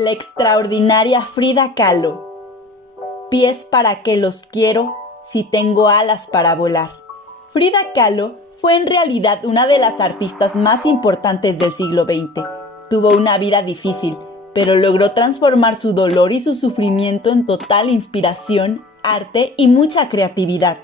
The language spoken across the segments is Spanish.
La extraordinaria Frida Kahlo. Pies para qué los quiero si tengo alas para volar. Frida Kahlo fue en realidad una de las artistas más importantes del siglo XX. Tuvo una vida difícil, pero logró transformar su dolor y su sufrimiento en total inspiración, arte y mucha creatividad.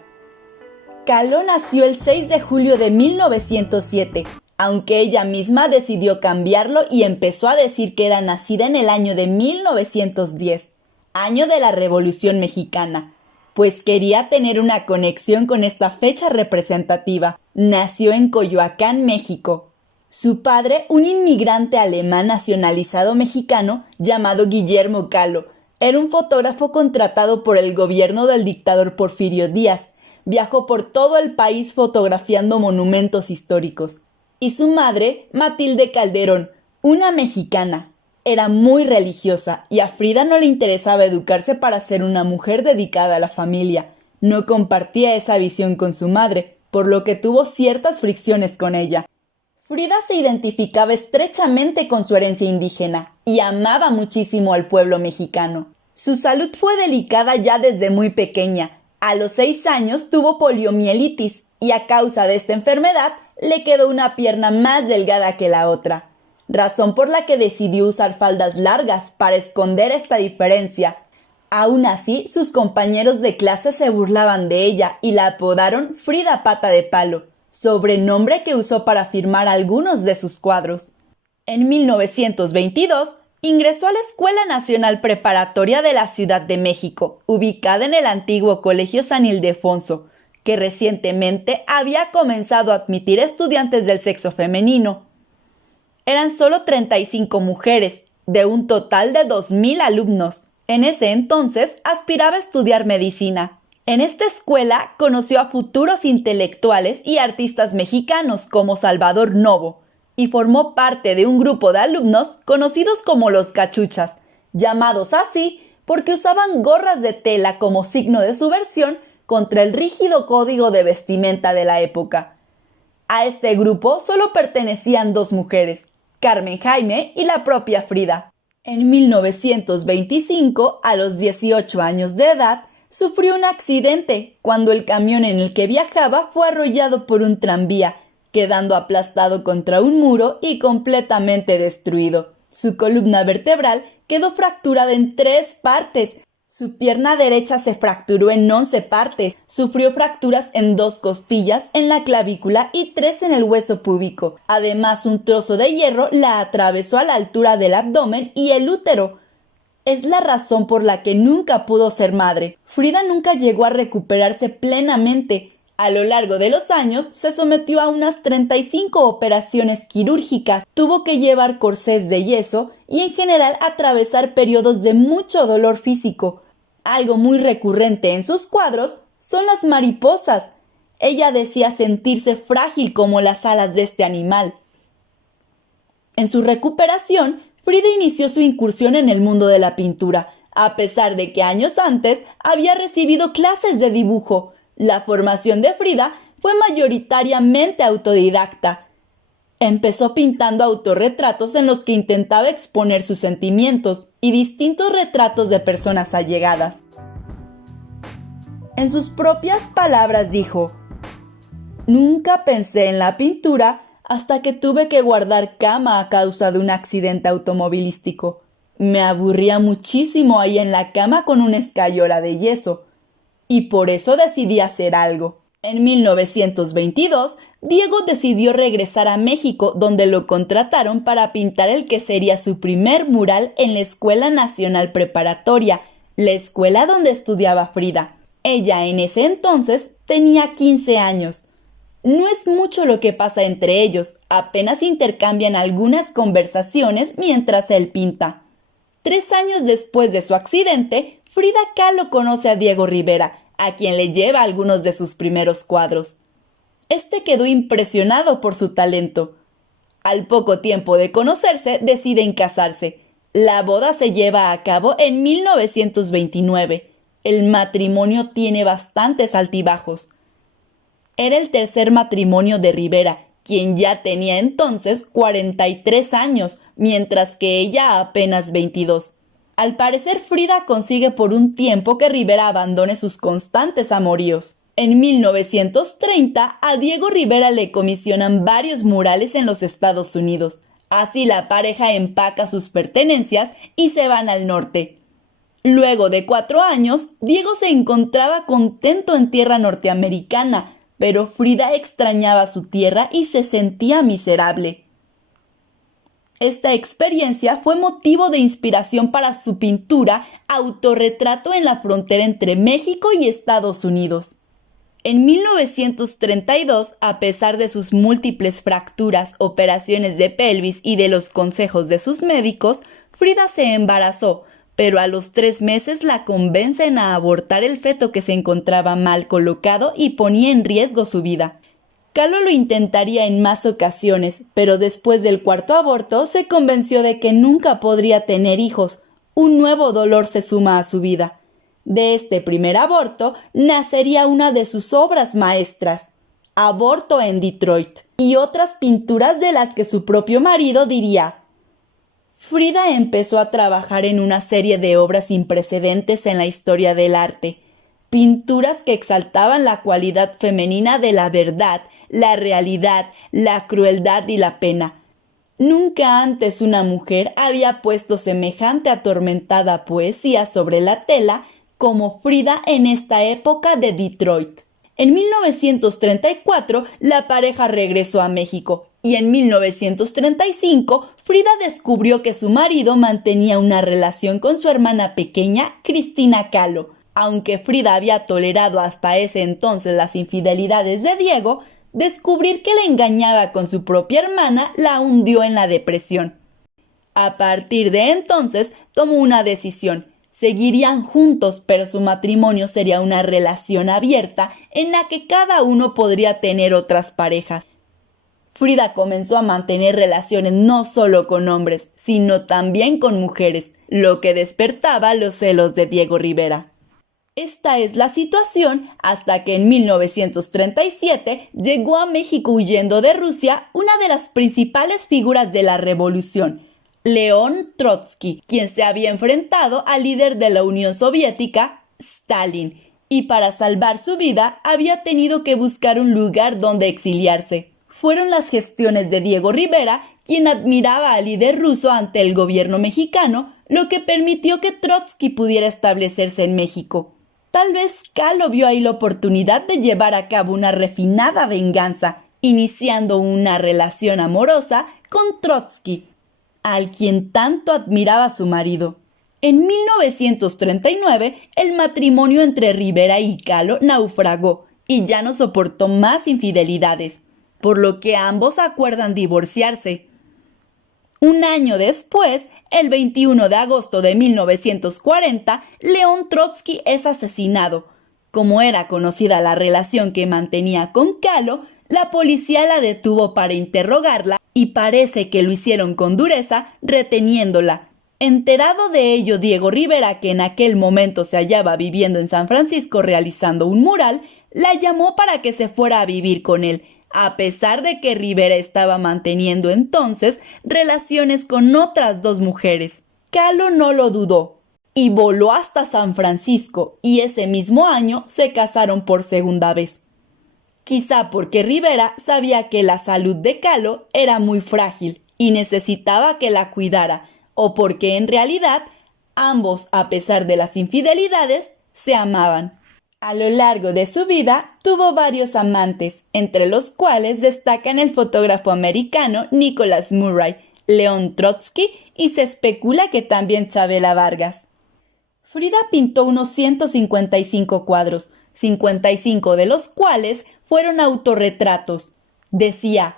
Kahlo nació el 6 de julio de 1907, aunque ella misma decidió cambiarlo y empezó a decir que era nacida en el año de 1910, año de la Revolución Mexicana, pues quería tener una conexión con esta fecha representativa. Nació en Coyoacán, México. Su padre, un inmigrante alemán nacionalizado mexicano llamado Guillermo Kahlo, era un fotógrafo contratado por el gobierno del dictador Porfirio Díaz. Viajó por todo el país fotografiando monumentos históricos. Y su madre, Matilde Calderón, una mexicana. Era muy religiosa y a Frida no le interesaba educarse para ser una mujer dedicada a la familia. No compartía esa visión con su madre, por lo que tuvo ciertas fricciones con ella. Frida se identificaba estrechamente con su herencia indígena y amaba muchísimo al pueblo mexicano. Su salud fue delicada ya desde muy pequeña. A los 6 años tuvo poliomielitis y a causa de esta enfermedad le quedó una pierna más delgada que la otra, razón por la que decidió usar faldas largas para esconder esta diferencia. Aún así, sus compañeros de clase se burlaban de ella y la apodaron Frida Pata de Palo, sobrenombre que usó para firmar algunos de sus cuadros. En 1922, ingresó a la Escuela Nacional Preparatoria de la Ciudad de México, ubicada en el antiguo Colegio San Ildefonso, que recientemente había comenzado a admitir estudiantes del sexo femenino. Eran solo 35 mujeres, de un total de 2,000 alumnos. En ese entonces aspiraba a estudiar medicina. En esta escuela conoció a futuros intelectuales y artistas mexicanos como Salvador Novo, y formó parte de un grupo de alumnos conocidos como los cachuchas, llamados así porque usaban gorras de tela como signo de subversión contra el rígido código de vestimenta de la época. A este grupo solo pertenecían 2 mujeres, Carmen Jaime y la propia Frida. En 1925, a los 18 años de edad, sufrió un accidente cuando el camión en el que viajaba fue arrollado por un tranvía, quedando aplastado contra un muro y completamente destruido. Su columna vertebral quedó fracturada en 3 partes. Su pierna derecha se fracturó en 11 partes, sufrió fracturas en 2 costillas, en la clavícula y 3 en el hueso púbico. Además, un trozo de hierro la atravesó a la altura del abdomen y el útero. Es la razón por la que nunca pudo ser madre. Frida nunca llegó a recuperarse plenamente. A lo largo de los años, se sometió a unas 35 operaciones quirúrgicas, tuvo que llevar corsés de yeso y en general atravesar periodos de mucho dolor físico. Algo muy recurrente en sus cuadros son las mariposas. Ella decía sentirse frágil como las alas de este animal. En su recuperación, Frida inició su incursión en el mundo de la pintura, a pesar de que años antes había recibido clases de dibujo. La formación de Frida fue mayoritariamente autodidacta. Empezó pintando autorretratos en los que intentaba exponer sus sentimientos y distintos retratos de personas allegadas. En sus propias palabras dijo: «Nunca pensé en la pintura hasta que tuve que guardar cama a causa de un accidente automovilístico. Me aburría muchísimo ahí en la cama con una escayola de yeso. Y por eso decidí hacer algo». En 1922, Diego decidió regresar a México, donde lo contrataron para pintar el que sería su primer mural en la Escuela Nacional Preparatoria, la escuela donde estudiaba Frida. Ella en ese entonces tenía 15 años. No es mucho lo que pasa entre ellos, apenas intercambian algunas conversaciones mientras él pinta. 3 años después de su accidente, Frida Kahlo conoce a Diego Rivera, a quien le lleva algunos de sus primeros cuadros. Este quedó impresionado por su talento. Al poco tiempo de conocerse, deciden casarse. La boda se lleva a cabo en 1929. El matrimonio tiene bastantes altibajos. Era el tercer matrimonio de Rivera quien ya tenía entonces 43 años, mientras que ella apenas 22. Al parecer, Frida consigue por un tiempo que Rivera abandone sus constantes amoríos. En 1930, a Diego Rivera le comisionan varios murales en los Estados Unidos. Así la pareja empaca sus pertenencias y se van al norte. Luego de 4 años, Diego se encontraba contento en tierra norteamericana, pero Frida extrañaba su tierra y se sentía miserable. Esta experiencia fue motivo de inspiración para su pintura Autorretrato en la frontera entre México y Estados Unidos. En 1932, a pesar de sus múltiples fracturas, operaciones de pelvis y de los consejos de sus médicos, Frida se embarazó, pero a los 3 meses la convencen a abortar el feto que se encontraba mal colocado y ponía en riesgo su vida. Kahlo lo intentaría en más ocasiones, pero después del 4.º aborto se convenció de que nunca podría tener hijos. Un nuevo dolor se suma a su vida. De este primer aborto nacería una de sus obras maestras, Aborto en Detroit, y otras pinturas de las que su propio marido diría: Frida empezó a trabajar en una serie de obras sin precedentes en la historia del arte, pinturas que exaltaban la cualidad femenina de la verdad, la realidad, la crueldad y la pena. Nunca antes una mujer había puesto semejante atormentada poesía sobre la tela como Frida en esta época de Detroit. En 1934, la pareja regresó a México y en 1935, Frida descubrió que su marido mantenía una relación con su hermana pequeña, Cristina Kahlo. Aunque Frida había tolerado hasta ese entonces las infidelidades de Diego, descubrir que le engañaba con su propia hermana la hundió en la depresión. A partir de entonces, tomó una decisión. Seguirían juntos, pero su matrimonio sería una relación abierta en la que cada uno podría tener otras parejas. Frida comenzó a mantener relaciones no solo con hombres, sino también con mujeres, lo que despertaba los celos de Diego Rivera. Esta es la situación hasta que en 1937 llegó a México huyendo de Rusia una de las principales figuras de la revolución, León Trotsky, quien se había enfrentado al líder de la Unión Soviética, Stalin, y para salvar su vida había tenido que buscar un lugar donde exiliarse. Fueron las gestiones de Diego Rivera, quien admiraba al líder ruso ante el gobierno mexicano, lo que permitió que Trotsky pudiera establecerse en México. Tal vez Kahlo vio ahí la oportunidad de llevar a cabo una refinada venganza, iniciando una relación amorosa con Trotsky, al quien tanto admiraba su marido. En 1939, el matrimonio entre Rivera y Kahlo naufragó y ya no soportó más infidelidades, por lo que ambos acuerdan divorciarse. Un año después, el 21 de agosto de 1940, León Trotsky es asesinado. Como era conocida la relación que mantenía con Kahlo, la policía la detuvo para interrogarla y parece que lo hicieron con dureza, reteniéndola. Enterado de ello, Diego Rivera, que en aquel momento se hallaba viviendo en San Francisco realizando un mural, la llamó para que se fuera a vivir con él, a pesar de que Rivera estaba manteniendo entonces relaciones con otras 2 mujeres. Kahlo no lo dudó y voló hasta San Francisco, y ese mismo año se casaron por segunda vez. Quizá porque Rivera sabía que la salud de Kahlo era muy frágil y necesitaba que la cuidara, o porque en realidad ambos, a pesar de las infidelidades, se amaban. A lo largo de su vida tuvo varios amantes, entre los cuales destacan el fotógrafo americano Nicholas Murray, León Trotsky y se especula que también Chavela Vargas. Frida pintó unos 155 cuadros, 55 de los cuales fueron autorretratos. Decía: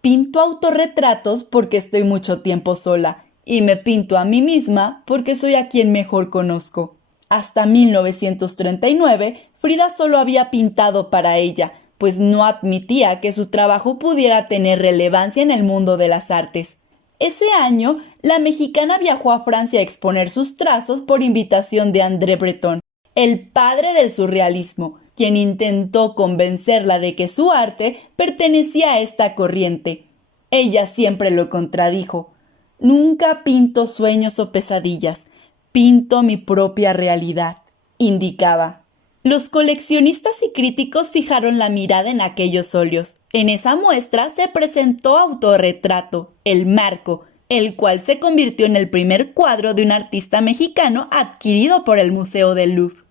pinto autorretratos porque estoy mucho tiempo sola y me pinto a mí misma porque soy a quien mejor conozco. Hasta 1939, Frida solo había pintado para ella, pues no admitía que su trabajo pudiera tener relevancia en el mundo de las artes. Ese año, la mexicana viajó a Francia a exponer sus trazos por invitación de André Breton, el padre del surrealismo, quien intentó convencerla de que su arte pertenecía a esta corriente. Ella siempre lo contradijo. Nunca pinto sueños o pesadillas, pinto mi propia realidad, indicaba. Los coleccionistas y críticos fijaron la mirada en aquellos óleos. En esa muestra se presentó Autorretrato, el marco, el cual se convirtió en el primer cuadro de un artista mexicano adquirido por el Museo del Louvre.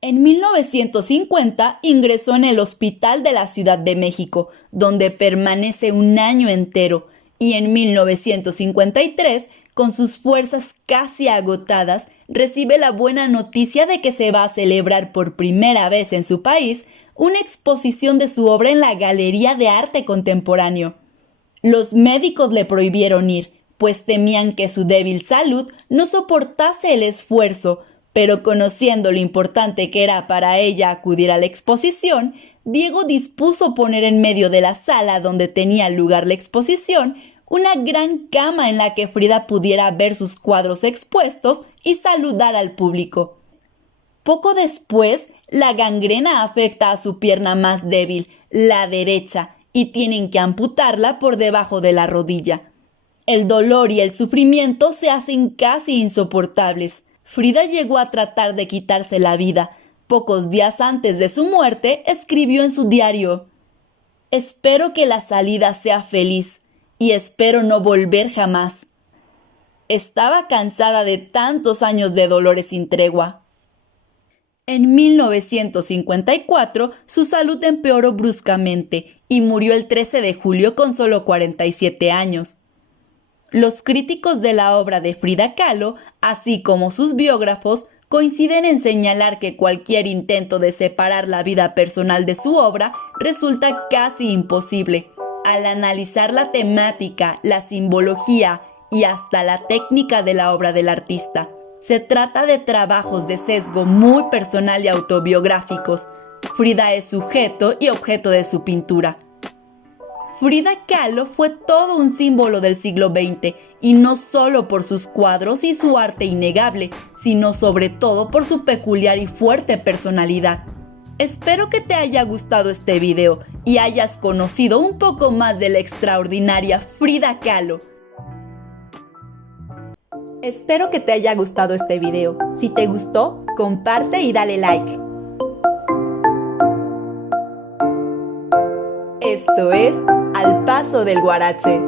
En 1950 ingresó en el Hospital de la Ciudad de México, donde permanece un año entero, y en 1953, con sus fuerzas casi agotadas, recibe la buena noticia de que se va a celebrar por primera vez en su país una exposición de su obra en la Galería de Arte Contemporáneo. Los médicos le prohibieron ir, pues temían que su débil salud no soportase el esfuerzo, pero conociendo lo importante que era para ella acudir a la exposición, Diego dispuso poner en medio de la sala donde tenía lugar la exposición una gran cama en la que Frida pudiera ver sus cuadros expuestos y saludar al público. Poco después, la gangrena afecta a su pierna más débil, la derecha, y tienen que amputarla por debajo de la rodilla. El dolor y el sufrimiento se hacen casi insoportables. Frida llegó a tratar de quitarse la vida. Pocos días antes de su muerte, escribió en su diario: «Espero que la salida sea feliz y espero no volver jamás». Estaba cansada de tantos años de dolores sin tregua. En 1954, su salud empeoró bruscamente y murió el 13 de julio con solo 47 años. Los críticos de la obra de Frida Kahlo, así como sus biógrafos, coinciden en señalar que cualquier intento de separar la vida personal de su obra resulta casi imposible. Al analizar la temática, la simbología y hasta la técnica de la obra del artista, se trata de trabajos de sesgo muy personal y autobiográficos. Frida es sujeto y objeto de su pintura. Frida Kahlo fue todo un símbolo del siglo XX, y no solo por sus cuadros y su arte innegable, sino sobre todo por su peculiar y fuerte personalidad. Espero que te haya gustado este video y hayas conocido un poco más de la extraordinaria Frida Kahlo. Espero que te haya gustado este video. Si te gustó, comparte y dale like. Esto es Al Paso del Guarache.